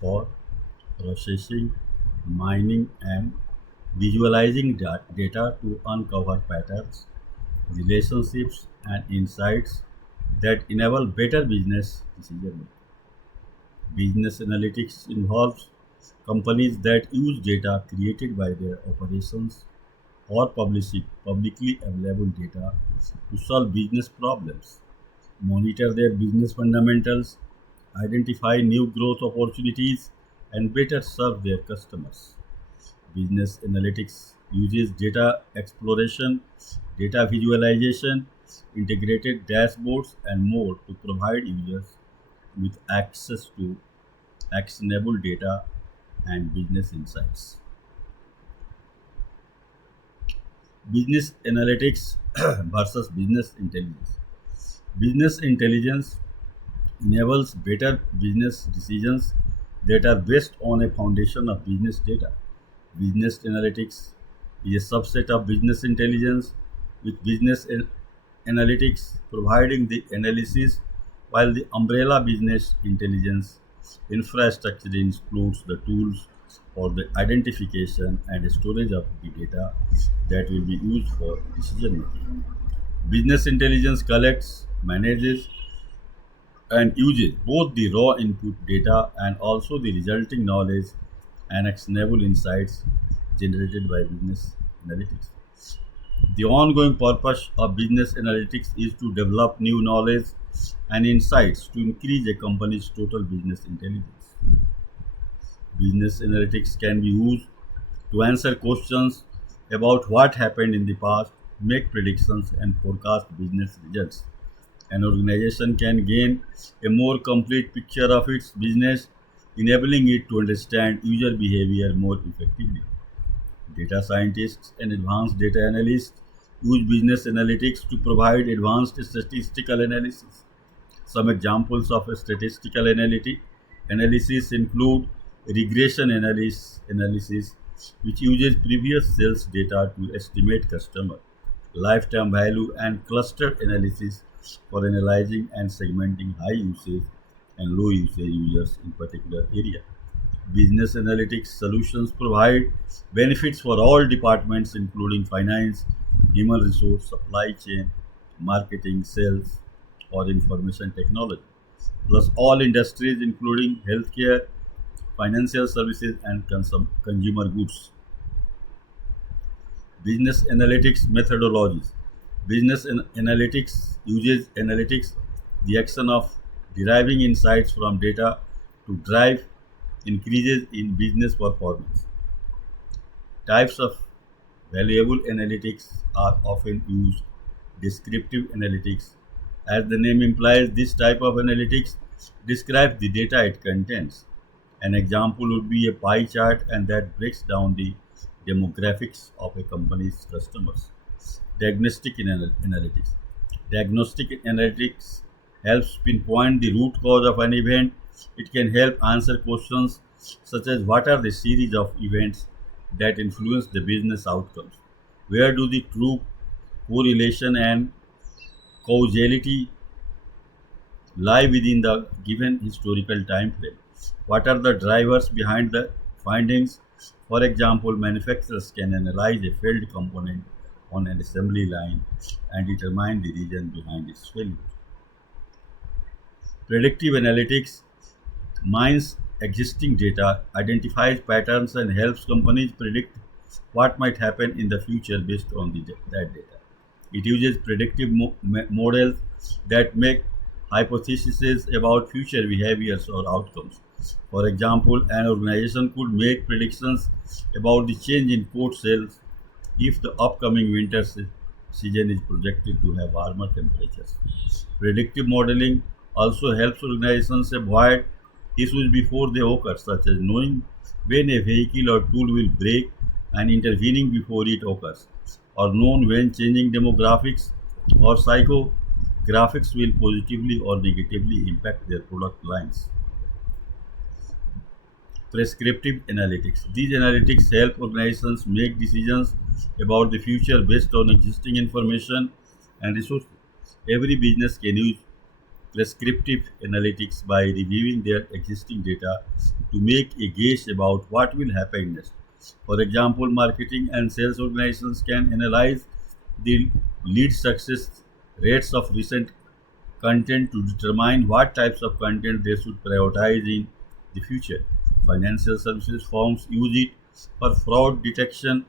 for processing, mining, and visualizing data to uncover patterns, relationships, and insights that enable better business decision making. Business analytics involves companies that use data created by their operations or publicly available data to solve business problems, monitor their business fundamentals, identify new growth opportunities, and better serve their customers. Business analytics uses data exploration, data visualization, integrated dashboards, and more to provide users with access to actionable data and business insights. Business analytics versus business intelligence. Business intelligence enables better business decisions that are based on a foundation of business data. Business analytics is a subset of business intelligence, with analytics providing the analysis, while the umbrella business intelligence infrastructure includes the tools for the identification and storage of the data that will be used for decision making. Business intelligence collects, manages, and uses both the raw input data and also the resulting knowledge and actionable insights generated by business analytics. The ongoing purpose of business analytics is to develop new knowledge and insights to increase a company's total business intelligence. Business analytics can be used to answer questions about what happened in the past, make predictions, and forecast business results. An organization can gain a more complete picture of its business, enabling it to understand user behavior more effectively. Data scientists and advanced data analysts use business analytics to provide advanced statistical analysis. Some examples of analysis include analysis, which uses previous sales data to estimate customer lifetime value, and cluster analysis for analyzing and segmenting high usage and low usage users in particular area. Business analytics solutions provide benefits for all departments, including finance, human resource, supply chain, marketing, sales, or information technology, plus all industries, including healthcare, financial services, and consumer goods. Business analytics methodologies. Analytics uses analytics, the action of deriving insights from data to drive increases in business performance. Types of valuable analytics are often used. Descriptive analytics. As the name implies, this type of analytics describes the data it contains. An example would be a pie chart and that breaks down the demographics of a company's customers. Analytics. Diagnostic analytics helps pinpoint the root cause of an event. It can help answer questions such as what are the series of events that influence the business outcomes? Where do the true correlation and causality lie within the given historical time frame? What are the drivers behind the findings? For example, manufacturers can analyze a failed component on an assembly line and determine the reason behind its failure. Predictive analytics mines existing data, identifies patterns, and helps companies predict what might happen in the future based on that data. It uses predictive models that make hypotheses about future behaviors or outcomes. For example, an organization could make predictions about the change in coat sales if the upcoming season is projected to have warmer temperatures. Predictive modeling also helps organizations avoid issues before they occur, such as knowing when a vehicle or tool will break and intervening before it occurs, or known when changing demographics or psychographics will positively or negatively impact their product lines. Prescriptive analytics. These analytics help organizations make decisions about the future based on existing information and resources. Every business can use prescriptive analytics by reviewing their existing data to make a guess about what will happen next. For example, marketing and sales organizations can analyze the lead success rates of recent content to determine what types of content they should prioritize in the future. Financial services firms use it for fraud detection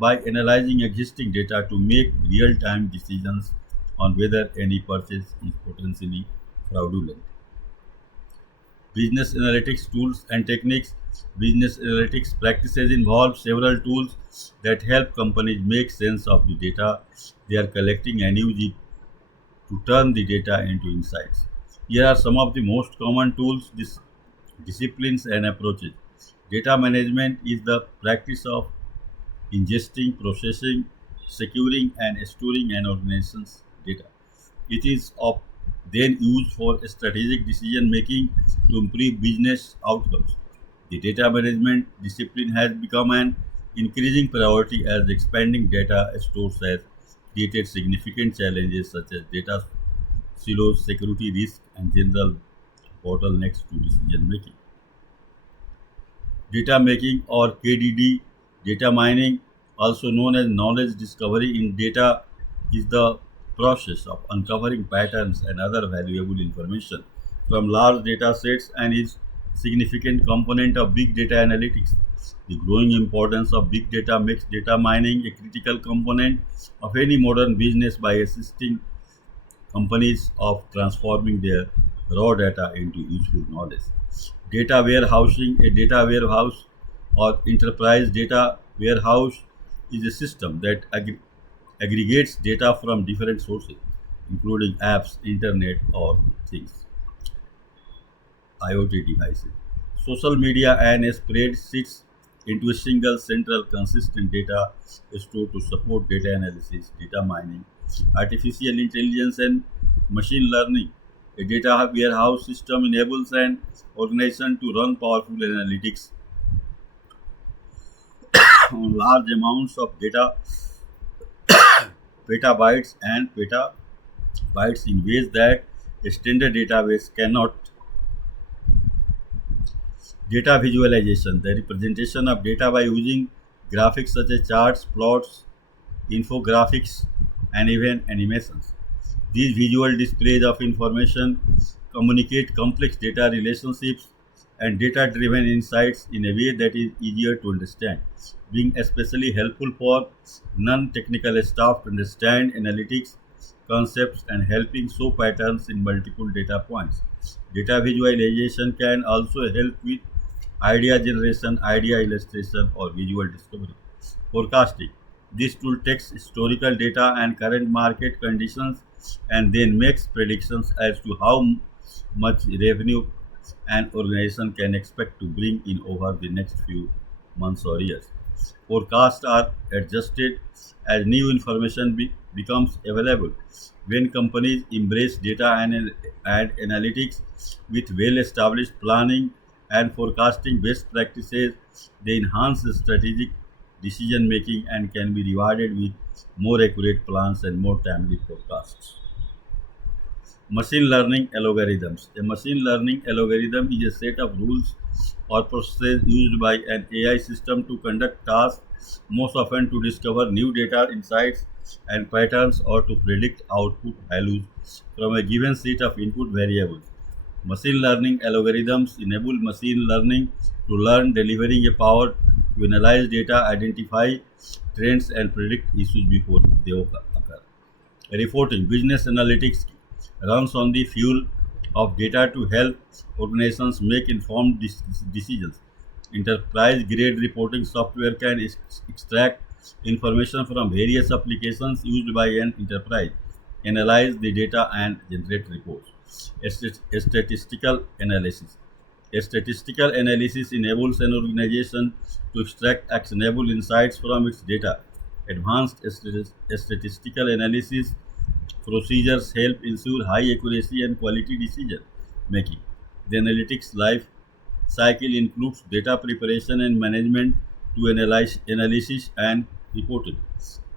by analyzing existing data to make real-time decisions on whether any purchase is potentially fraudulent. Business analytics tools and techniques. Business analytics practices involve several tools that help companies make sense of the data they are collecting and use it to turn the data into insights. Here are some of the most common tools, disciplines, and approaches. Data management is the practice of ingesting, processing, securing, and storing an organization's data. It is then used for strategic decision making to improve business outcomes. The data management discipline has become an increasing priority as expanding data stores has created significant challenges such as data silos, security risk, and general bottlenecks to decision making. Data making or KDD, data mining, also known as knowledge discovery in data, is the process of uncovering patterns and other valuable information from large data sets and is significant component of big data analytics. The growing importance of big data makes data mining a critical component of any modern business by assisting companies of transforming their raw data into useful knowledge. Data warehousing, a data warehouse or enterprise data warehouse is a system that aggregates data from different sources, including apps, internet, or things, IoT devices. Social media and a spread sits into a single central consistent data store to support data analysis, data mining, artificial intelligence, and machine learning. A data warehouse system enables an organization to run powerful analytics on large amounts of data, petabytes and petabytes in ways that a standard database cannot. Data visualization, the representation of data by using graphics such as charts, plots, infographics, and even animations. These visual displays of information communicate complex data relationships and data driven insights in a way that is easier to understand, being especially helpful for non technical staff to understand analytics concepts and helping show patterns in multiple data points. Data visualization can also help with idea generation, idea illustration, or visual discovery. Forecasting. This tool takes historical data and current market conditions and then makes predictions as to how much revenue an organization can expect to bring in over the next few months or years. Forecasts are adjusted as new information becomes available. When companies embrace data and analytics with well established planning and forecasting best practices, they enhance the strategic decision making and can be rewarded with more accurate plans and more timely forecasts. Machine learning algorithms. A machine learning algorithm is a set of rules or processes used by an AI system to conduct tasks, most often to discover new data insights and patterns or to predict output values from a given set of input variables. Machine learning algorithms enable machine learning to learn, delivering a power to analyze data, identify trends, and predict issues before they occur. Reporting. Business analytics runs on the fuel of data to help organizations make informed decisions. Enterprise grade reporting software can extract information from various applications used by an enterprise, analyze the data, and generate reports. Statistical analysis. A statistical analysis enables an organization to extract actionable insights from its data. Advanced statistical analysis procedures help ensure high accuracy and quality decision making. The analytics life cycle includes data preparation and management to analyze analysis and reporting.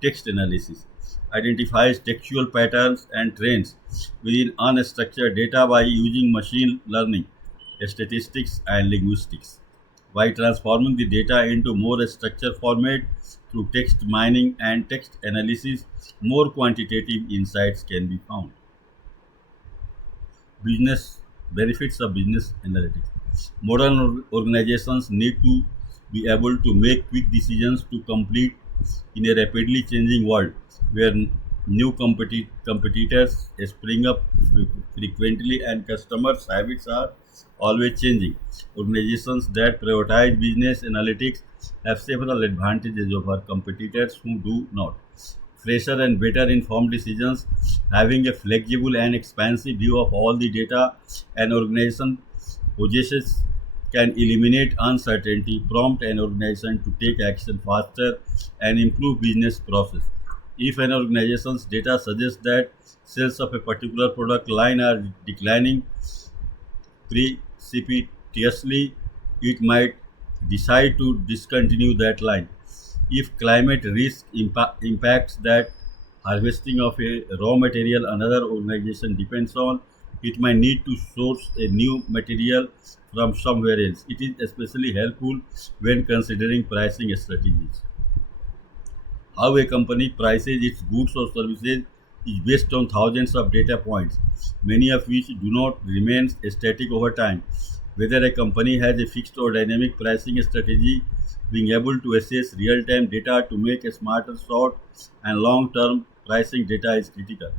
Text analysis identifies textual patterns and trends within unstructured data by using machine learning. statistics, and linguistics. By transforming the data into more structured format through text mining and text analysis, more quantitative insights can be found. Business benefits of business analytics. Modern organizations need to be able to make quick decisions to complete in a rapidly changing world where new competitors spring up frequently and customers' habits are always changing. Organizations that prioritize business analytics have several advantages over competitors who do not. Fresher and better informed decisions, having a flexible and expansive view of all the data an organization possesses can eliminate uncertainty, prompt an organization to take action faster, and improve business process. If an organization's data suggests that sales of a particular product line are declining precipitously, it might decide to discontinue that line. If climate risk impacts that harvesting of a raw material another organization depends on, it might need to source a new material from somewhere else. It is especially helpful when considering pricing strategies. How a company prices its goods or services is based on thousands of data points, many of which do not remain static over time. Whether a company has a fixed or dynamic pricing strategy, being able to assess real time data to make a smarter short and long term pricing data is critical.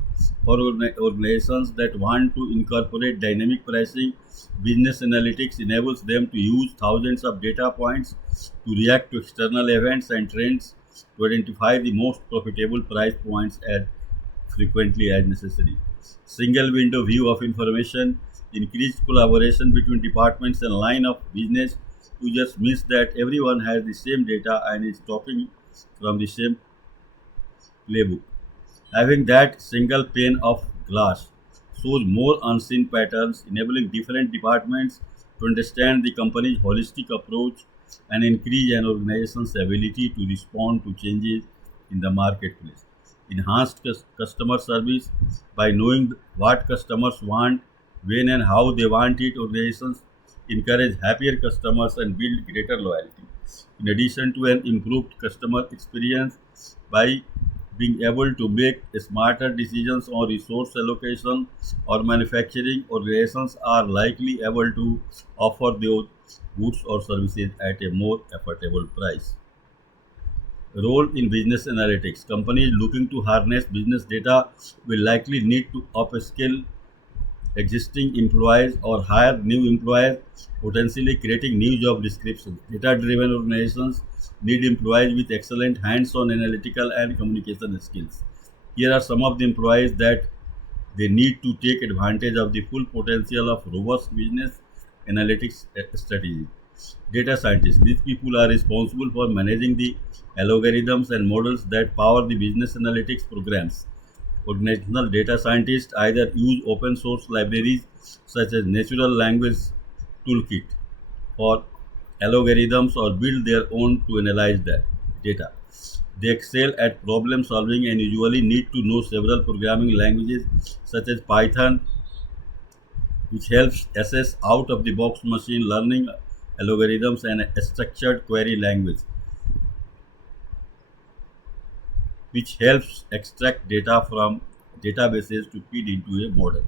For organizations that want to incorporate dynamic pricing, business analytics enables them to use thousands of data points to react to external events and trends to identify the most profitable price points as frequently as necessary. Single window view of information, increased collaboration between departments and line of business users means that everyone has the same data and is talking from the same playbook. Having that single pane of glass shows more unseen patterns, enabling different departments to understand the company's holistic approach and increase an organization's ability to respond to changes in the marketplace. Enhanced customer service by knowing what customers want, when and how they want it, organizations encourage happier customers and build greater loyalty. In addition to an improved customer experience, by being able to make smarter decisions on resource allocation or manufacturing, organizations are likely able to offer those goods or services at a more affordable price. Role in business analytics. Companies looking to harness business data will likely need to upskill existing employees or hire new employees, potentially creating new job descriptions. Data driven organizations need employees with excellent hands on analytical and communication skills. Here are some of the employees that they need to take advantage of the full potential of robust business analytics strategies. Data scientists. These people are responsible for managing the algorithms and models that power the business analytics programs. Organizational data scientists either use open source libraries such as Natural Language Toolkit for algorithms or build their own to analyze the data. They excel at problem solving and usually need to know several programming languages such as Python, which helps assess out of the box machine learning algorithms, and a structured query language, which helps extract data from databases to feed into a model.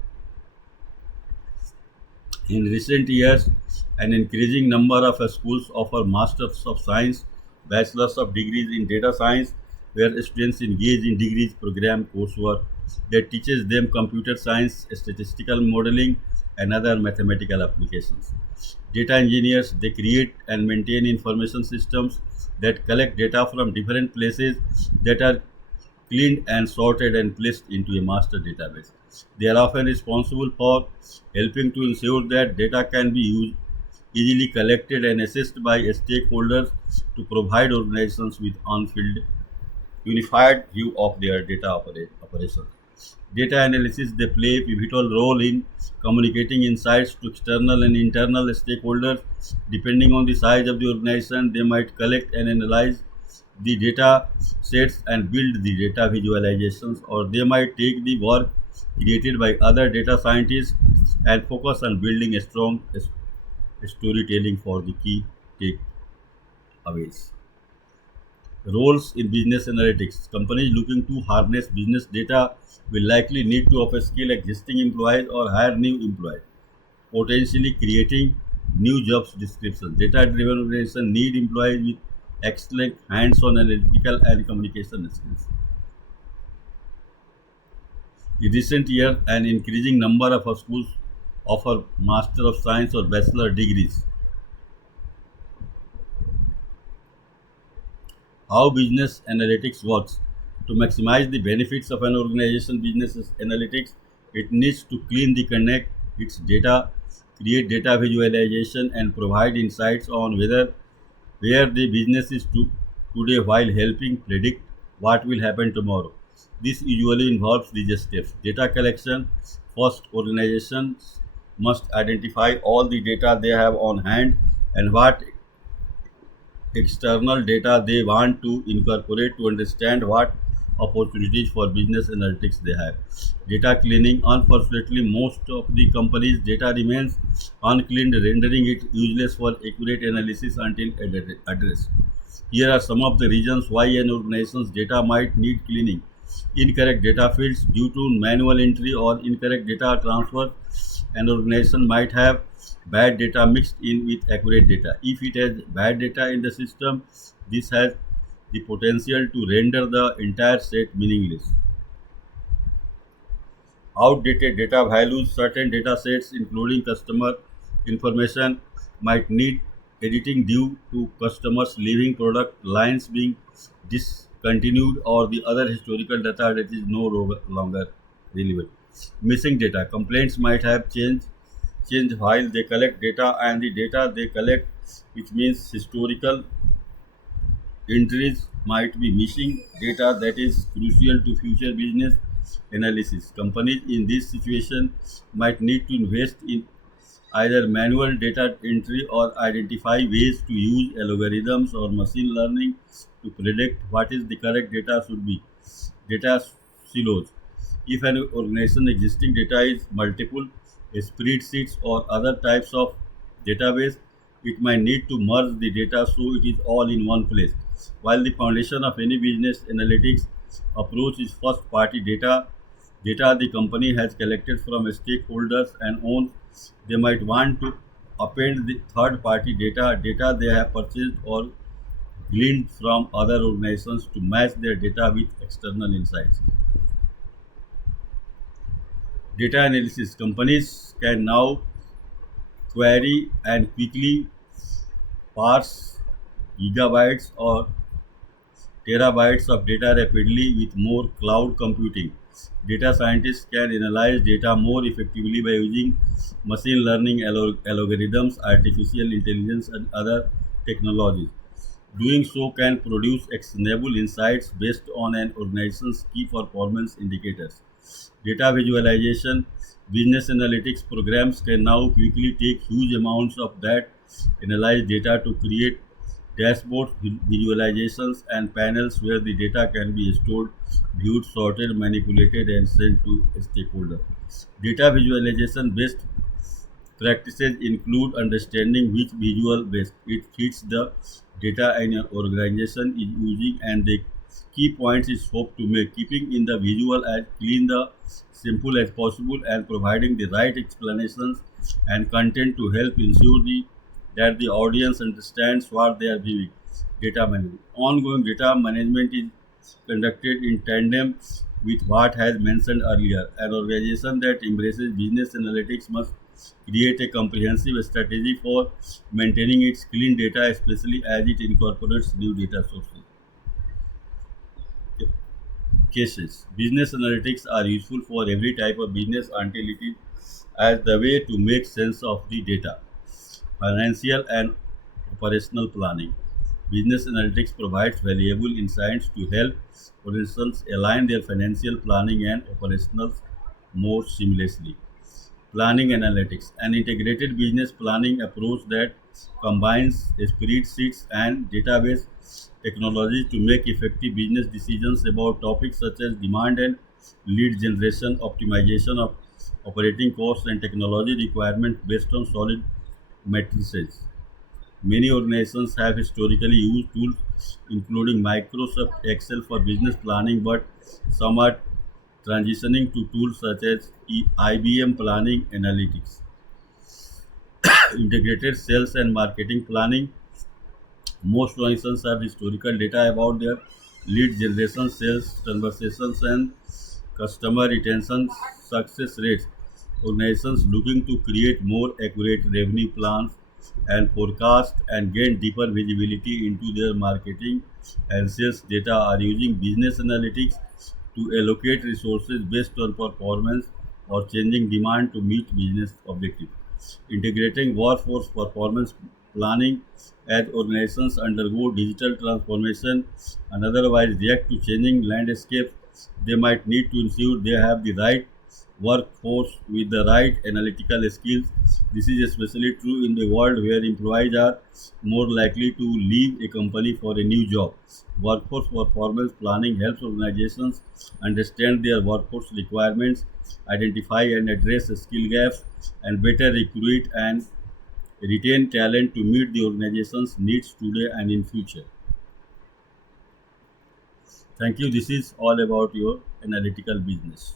In recent years, an increasing number of schools offer Masters of Science, Bachelors of Degrees in Data Science, where students engage in degrees program coursework that teaches them computer science, statistical modeling, and other mathematical applications. Data engineers, they create and maintain information systems that collect data from different places that are cleaned and sorted and placed into a master database. They are often responsible for helping to ensure that data can be easily collected and assessed by stakeholders to provide organizations with unfilled unified view of their data operations. Data analysis they play a pivotal role in communicating insights to external and internal stakeholders. Depending on the size of the organization, they might collect and analyze the data sets and build the data visualizations, or they might take the work created by other data scientists and focus on building a strong storytelling for the key takeaways. Roles in business analytics. Companies looking to harness business data will likely need to upskill existing employees or hire new employees, potentially creating new jobs descriptions. Data-driven organizations need employees with excellent hands-on analytical and communication skills. In recent years, an increasing number of schools offer Master of Science or Bachelor degrees. How business analytics works. To maximize the benefits of an organization, business analytics, it needs to clean the connect its data, create data visualization, and provide insights on where the business is today while helping predict what will happen tomorrow. This usually involves these steps. Data collection. First, organizations must identify all the data they have on hand and what external data they want to incorporate to understand what opportunities for business analytics they have. Data cleaning. Unfortunately, most of the company's data remains uncleaned, rendering it useless for accurate analysis until addressed. Here are some of the reasons why an organization's data might need cleaning. Incorrect data fields. Due to manual entry or incorrect data transfer, an organization might have bad data mixed in with accurate data. If it has bad data in the system, this has the potential to render the entire set meaningless. Outdated data values. Certain data sets, including customer information, might need editing due to customers leaving, product lines being discontinued, or the other historical data that is no longer relevant. Missing data. Complaints might have changed while they collect data, and the data they collect, which means historical entries, might be missing. Data that is crucial to future business analysis. Companies in this situation might need to invest in either manual data entry or identify ways to use algorithms or machine learning to predict what is the correct data should be. Data silos. If an organization existing data is multiple spreadsheets or other types of database, it might need to merge the data so it is all in one place. While the foundation of any business analytics approach is first party data the company has collected from stakeholders and owns, they might want to append the third party data they have purchased or gleaned from other organizations to match their data with external insights. Data analysis. Companies can now query and quickly parse gigabytes or terabytes of data rapidly with more cloud computing. Data scientists can analyze data more effectively by using machine learning algorithms, artificial intelligence, and other technologies. Doing so can produce actionable insights based on an organization's key performance indicators. Data visualization. Business analytics programs can now quickly take huge amounts of that analyzed data to create dashboards, visualizations, and panels where the data can be stored, viewed, sorted, manipulated, and sent to stakeholders. Data visualization based practices include understanding which visual best it fits the data an organization is using and the key points is hoped to make, keeping in the visual as clean the simple as possible and providing the right explanations and content to help ensure that the audience understands what they are viewing. Data management. Ongoing data management is conducted in tandem with what has mentioned earlier. An organization that embraces business analytics must create a comprehensive strategy for maintaining its clean data, especially as it incorporates new data sources. Cases. Business analytics are useful for every type of business until it is as the way to make sense of the data. Financial and operational planning. Business analytics provides valuable insights to help organizations align their financial planning and operations more seamlessly. Planning analytics, an integrated business planning approach that combines spreadsheets and database technology to make effective business decisions about topics such as demand and lead generation, optimization of operating costs, and technology requirements based on solid matrices. Many organizations have historically used tools including Microsoft Excel for business planning, but some are transitioning to tools such as IBM Planning Analytics, integrated sales and marketing planning. Most organizations have historical data about their lead generation, sales conversations, and customer retention success rates. Organizations looking to create more accurate revenue plans and forecast and gain deeper visibility into their marketing and sales data are using business analytics to allocate resources based on performance or changing demand to meet business objectives. Integrating workforce performance planning as organizations undergo digital transformation and otherwise react to changing landscapes, they might need to ensure they have the right workforce with the right analytical skills. This is especially true in the world where employees are more likely to leave a company for a new job. Workforce performance planning helps organizations understand their workforce requirements, identify and address skill gaps, and better recruit and retain talent to meet the organization's needs today and in future. Thank you. This is all about your analytical business.